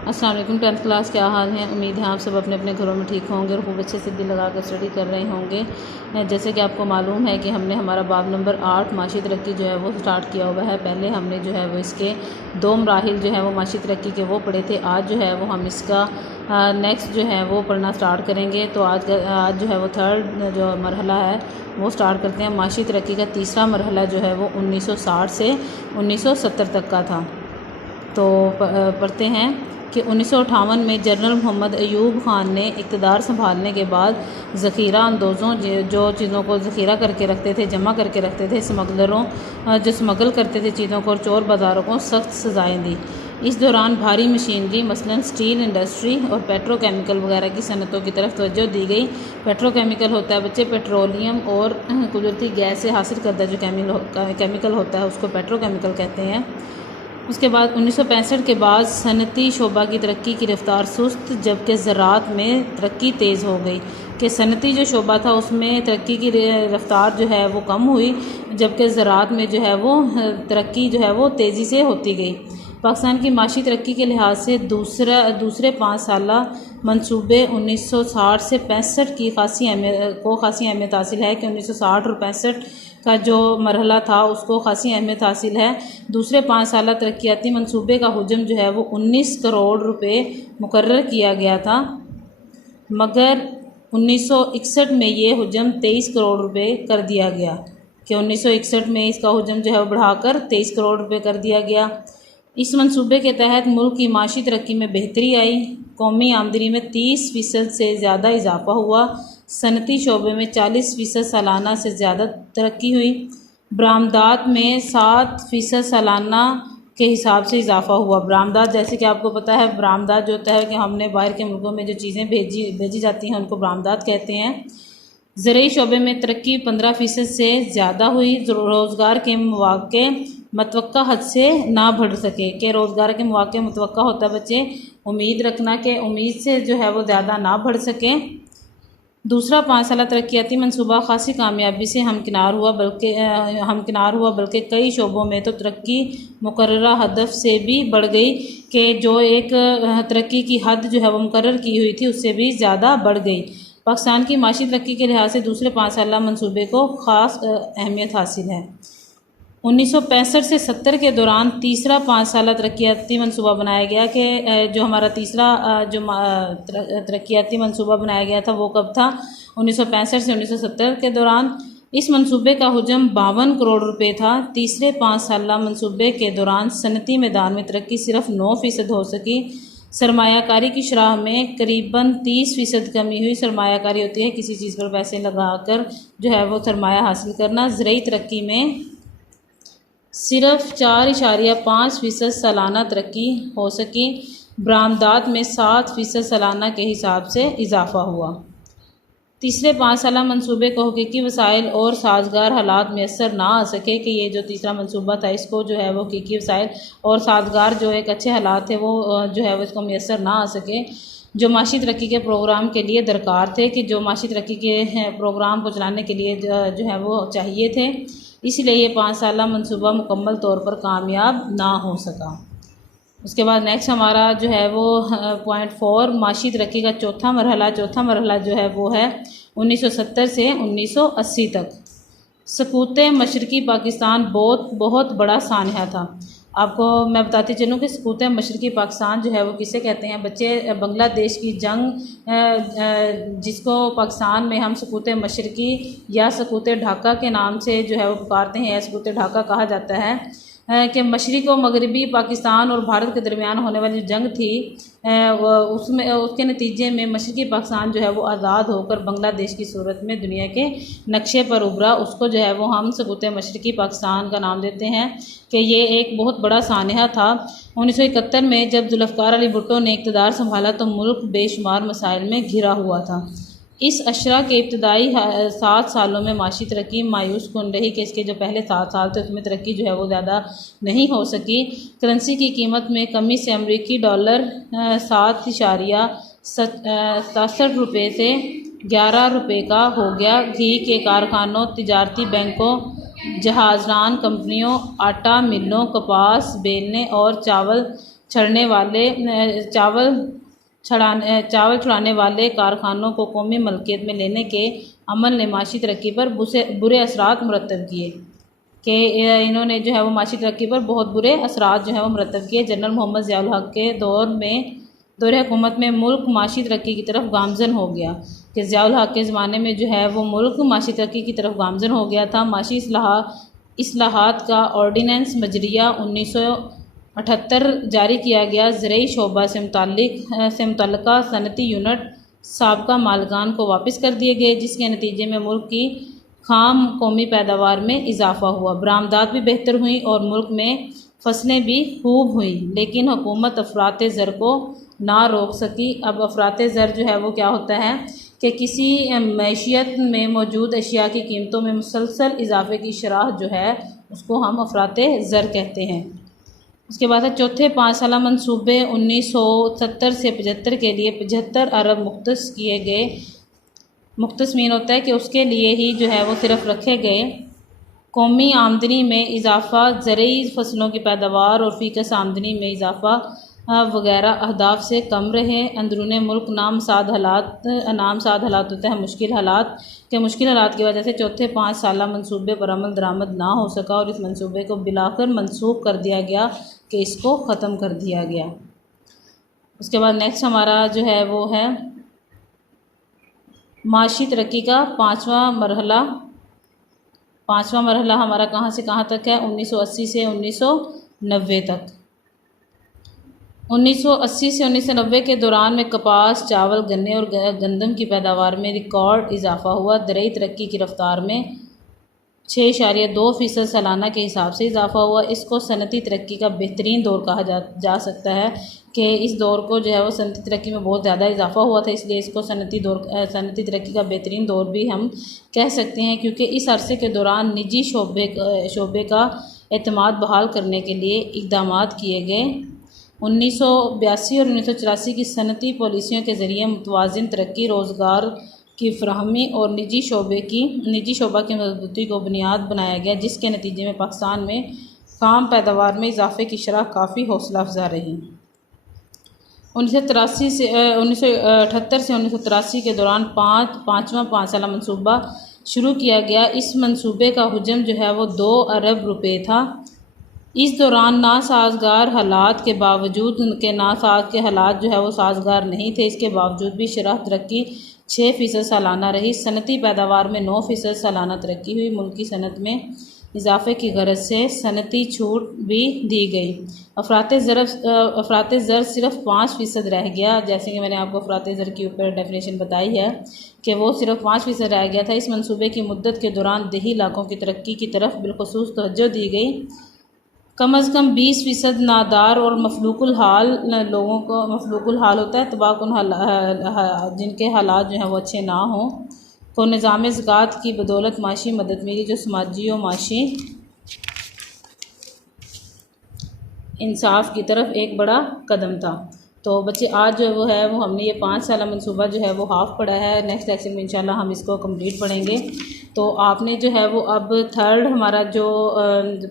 अस्सलाम वालेकुम। 10th class क्या हाल है। उम्मीद है आप सब अपने अपने घरों में ठीक होंगे और खूब अच्छे से दिल लगा कर स्टडी कर रहे होंगे। जैसे कि आपको मालूम है कि हमने हमारा बाब नंबर 8 माशी तरक्की जो है वो स्टार्ट किया हुआ है। पहले हमने जो है वो इसके 2 मराहिल जो है वो माशी तरक्की के वो पढ़े थे। आज जो है वो हम इसका नेक्स्ट जो है वो पढ़ना स्टार्ट करेंगे। तो आज जो है वो थर्ड जो मरहला है वो स्टार्ट करते हैं। माशी तरक्की का तीसरा मरहला जो है वो 1960 से 1970 तक का था। तो पढ़ते हैं कि 1958 में जनरल मोहम्मद अयूब ख़ान ने इक़्तिदार संभालने के बाद ज़ख़ीरा अंदोज़ों जो चीज़ों को ज़ख़ीरा करके रखते थे, जमा करके रखते थे, स्मगलरों जो स्मगल करते थे चीज़ों को और चोर बाज़ारों को सख्त सज़ाएँ दी। इस दौरान भारी मशीनरी मसलन स्टील इंडस्ट्री और पेट्रोकेमिकल वगैरह की सनतों की तरफ तवज्जो दी गई। पेट्रोकेमिकल होता है बच्चे पेट्रोलियम और कुदरती गैस से हासिल करदा जो केमिकल होता है उसको पेट्रोकेमिकल कहते हैं। उसके बाद 1965 के बाद सनती शोबा की तरक्की की रफ्तार सुस्त जबकि ज़राअत में तरक्की तेज़ हो गई। कि सनती जो शोबा था उसमें तरक्की की रफ्तार जो है वो कम हुई जबकि ज़राअत में जो है वो तरक्की जो है वो तेज़ी से होती गई। पाकिस्तान की माशी तरक्की के लिहाज से दूसरे 5 साला मंसूबे 1960 से 65 की खासी अहमियत हासिल है कि 1960 और 65 का जो मरहला था उसको खासी अहमियत हासिल है। दूसरे 5 साला तरक्याती मंसूबे का हुजम जो है वो 19 करोड़ रुपए मुकर्रर किया गया था, मगर 1961 में ये हुजम 23 करोड़ रुपए कर दिया गया। कि 1961 में इसका हुजम जो है वो बढ़ाकर 23 करोड़ रुपए कर दिया गया। इस मंसूबे के तहत मुल्क की माशी तरक्की में बेहतरी आई। कौमी आमदनी में 30% से ज़्यादा इजाफा हुआ। सनती शोबे में 40% सालाना से ज़्यादा तरक्की हुई। बरामदात में 7% सालाना के हिसाब से इजाफा हुआ। बरामदात जैसे कि आपको पता है, बरामदात जो होता है कि हमने बाहर के मुल्कों में जो चीज़ें भेजी जाती हैं उनको बरामदात कहते हैं। ज़रूरी शोबे में तरक्की 15% से ज़्यादा हुई। रोज़गार के मौक़े मतवक्का हद से ना बढ़ सके। कि रोज़गार के मौक़े मतवक्का होता है बच्चे उम्मीद रखना कि उम्मीद से जो है वो ज़्यादा ना बढ़ सके। दूसरा 5 साला तरक्याती मंसूबा खासी कामयाबी से हमकिनार हुआ बल्कि कई शोबों में तो तरक्की मुकर्ररा हदफ से भी बढ़ गई। कि जो एक तरक्की की हद जो है वो मुकर्रर की हुई थी उससे भी ज़्यादा बढ़ गई। पाकिस्तान की माशी तरक्की के लिहाज से दूसरे 5 साला मंसूबे को ख़ास अहमियत हासिल है। 1965 से 70 के दौरान तीसरा 5 साला तरक्याती मंसूबा बनाया गया। कि जो हमारा तीसरा जो तरक्याती मंसूबा बनाया गया था वो कब था? 1965 से 1970 के दौरान। इस मंसूबे का हुजम 52 करोड़ रुपए था। तीसरे 5 साला मंसूबे के दौरान सनती मैदान में तरक्की सिर्फ 9% हो सकी। सरमायाकारी की शरह में करीबन 30% कमी हुई। सरमायाकारी होती है किसी चीज़ पर पैसे लगाकर जो है वो सरमाया हासिल करना। ज़रूरी तरक्की में सिर्फ 4.5% सालाना तरक्की हो सकी। बरामदात में 7% सालाना के हिसाब से इजाफा हुआ। तीसरे 5 साला मंसूबे को हकीकी वसाइल और साजगार हालात मैसर ना आ सके। कि ये जो तीसरा मंसूबा था इसको जो है वो हकीकी वसाइल और साजगार जो एक अच्छे हालात थे वो जो है वो इसको मैसर ना आ सके जो माशी तरक्की के प्रोग्राम के लिए दरकार थे। कि जो माशी तरक्की के प्रोग्राम को चलाने के लिए जो है वो चाहिए थे, इसलिए ये 5 साला मंसूबा मुकम्मल तौर पर कामयाब ना हो सका। उसके बाद नेक्स्ट हमारा जो है वो पॉइंट 4 माशी तरक्की का चौथा मरहला जो है वो है 1970 से 1980 तक। सकूत मशरकी पाकिस्तान बहुत बड़ा सानहा था। आपको मैं बताती चलूँ कि सकूत मशरकी पाकिस्तान जो है वो किसे कहते हैं बच्चे? बांग्लादेश की जंग जिसको पाकिस्तान में हम सकूत मशरकी या सकूत ढाका के नाम से जो है वो पुकारते हैं या सकूत ढाका कहा जाता है। कि मशरक़ व मगरबी पाकिस्तान और भारत के दरमियान होने वाली जंग थी, उसके नतीजे में मशरक़ी पाकिस्तान जो है वो आज़ाद होकर बांग्लादेश की सूरत में दुनिया के नक्शे पर उभरा। उसको जो है वो हम सकूत मशरक़ी पाकिस्तान का नाम देते हैं। कि ये एक बहुत बड़ा सानहा था। 1971 में जब जुल्फ़िकार अली भुट्टो ने इक़्तिदार संभाला तो मुल्क बेशुमार मसाइल में घिरा हुआ था। इस अशरा के इब्तदाई 7 सालों में माशी तरक्की मायूस कुन रही। कि इसके जो पहले 7 साल थे उसमें तरक्की जो है वो ज़्यादा नहीं हो सकी। करेंसी की कीमत में कमी से अमरीकी डॉलर 7.67 रुपये से 11 रुपये का हो गया। घी के कारखानों, तिजारती बैंकों, जहाज़रान कंपनियों, आटा मिलों, कपास बेलने और चावल छड़ने वाले चावल छुड़ाने वाले कारखानों को कौमी मलकियत में लेने के अमल ने माशी तरक्की पर बुरे असरात मुरतब किए कि इन्होंने जो है वो माशी तरक्की पर बहुत बुरे असरात जो है वो मुरतब किए। जनरल मोहम्मद ज़ियाउल हक़ के दौर हुकूमत में मुल्क माशी तरक्की की तरफ गामजन हो गया कि ज़ियाउल हक़ के ज़माने में जो है वो मुल्क माशी तरक्की की तरफ गामजन हो गया था। माशी इस्लाहात का ऑर्डिनेंस मजरिया 1978 जारी किया गया। ज़रई शोबा से मुतल्लिका सनती यूनिट साबका मालिकान को वापस कर दिए गए, जिसके नतीजे में मुल्क की खाम कौमी पैदावार में इजाफ़ा हुआ, बरामदात भी बेहतर हुई और मुल्क में फसलें भी खूब हुई। लेकिन हुकूमत अफरात ज़र को ना रोक सकी। अब अफरात ज़र जो है वो क्या होता है कि किसी मैशियत में मौजूद अशिया की कीमतों में मुसलसल इजाफे की शरह जो है उसको हम अफरात ज़र कहते हैं। उसके बाद है चौथे 5 साला मनसूबे 1970 से 75 के लिए 75 अरब मुख्तस किए गए। मुख्तस मीन होता है कि उसके लिए ही जो है वो सिर्फ रखे गए। कौमी आमदनी में इजाफ़ा, ज़रई फसलों की पैदावार और फ़ीकस आमदनी में इजाफ़ा वगैरह अहदाफ से कम रहे। अंदरून मुल्क नामसाद हालात होता है, मुश्किल हालात की वजह से चौथे 5 साला मनसूबे पर अमल दरामद ना हो सका और इस मनसूबे को बिलाकर मनसूख कर दिया गया कि इसको ख़त्म कर दिया गया। उसके बाद नेक्स्ट हमारा जो है वो है माशी तरक्की का पाँचवा मरहला हमारा कहाँ से कहाँ तक है, 1980 से 1990 तक। 1980 से 1990 के दौरान में कपास, चावल, गन्ने और गंदम की पैदावार में रिकॉर्ड इजाफा हुआ। ज़रई तरक्की की रफ्तार में 6.2% सालाना के हिसाब से इजाफा हुआ। इसको सनती तरक्की का बेहतरीन दौर कहा जा सकता है कि इस दौर को जो है वो सनती तरक्की में बहुत ज़्यादा इजाफा हुआ था, इसलिए इसको सनती तरक्की का बेहतरीन दौर भी हम कह सकते हैं, क्योंकि इस अरसे के दौरान निजी शोबे का एतमाद बहाल करने के लिए इक़दाम किए गए। 1982 और 1984 की सनती पॉलिसियों के ज़रिए मुतवाज़िन तरक्की, रोज़गार की फ़राहमी और निजी शोबा की मजबूती को बुनियाद बनाया गया, जिसके नतीजे में पाकिस्तान में काम पैदावार में इजाफे की शरह काफ़ी हौसला अफजा रही। 1978 से 1983 के दौरान पाँचवा 5 साला मनसूबा शुरू किया गया। इस मनसूबे का हुजम जो है वो 2 अरब रुपये था। इस दौरान नासाजगार हालात के बावजूद हालात जो है वो साजगार नहीं थे, इसके बावजूद भी शरह तरक्की 6% सालाना रही। सनती पैदावार में 9% सालाना तरक्की हुई। मुल्की सनत में इजाफे की गरज से सनती छूट भी दी गई। अफरात ज़र सिर्फ 5% रह गया, जैसे कि मैंने आपको अफरात ज़र के ऊपर डेफिनेशन बताई है कि वो सिर्फ 5% रह गया था। इस मनसूबे की मुद्दत के दौरान देही इलाकों की तरक्की की तरफ बिलखुसूस तवज्जो दी गई। कम अज़ कम 20% नादार और मफलूकुल हाल लोगों को, मफलूकुल हाल होता है तबाकुन जिनके हालात जो हैं वो अच्छे ना हों, को निज़ाम ज़कात की बदौलत माशी मदद मिली, जो समाजी और माशी इंसाफ की तरफ एक बड़ा कदम था। तो बच्चे आज जो है वो हमने ये 5 साला मनसूबा जो है वो हाफ़ पढ़ा है। नेक्स्ट लेक्चर में इंशाल्लाह हम इसको कंप्लीट पढ़ेंगे। तो आपने जो है वो अब थर्ड हमारा जो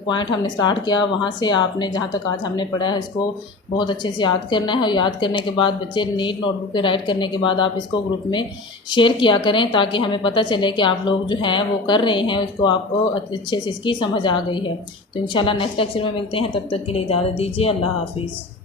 पॉइंट हमने स्टार्ट किया वहाँ से आपने जहाँ तक आज हमने पढ़ा है इसको बहुत अच्छे से याद करना है। और याद करने के बाद बच्चे नीट नोटबुक पे राइट करने के बाद आप इसको ग्रुप में शेयर किया करें, ताकि हमें पता चले कि आप लोग जो हैं वो कर रहे हैं, उसको आपको अच्छे से इसकी समझ आ गई है। तो इंशाल्लाह नेक्स्ट लेक्चर में मिलते हैं, तब तक के लिए इजाज़त दीजिए। अल्लाह हाफिज़।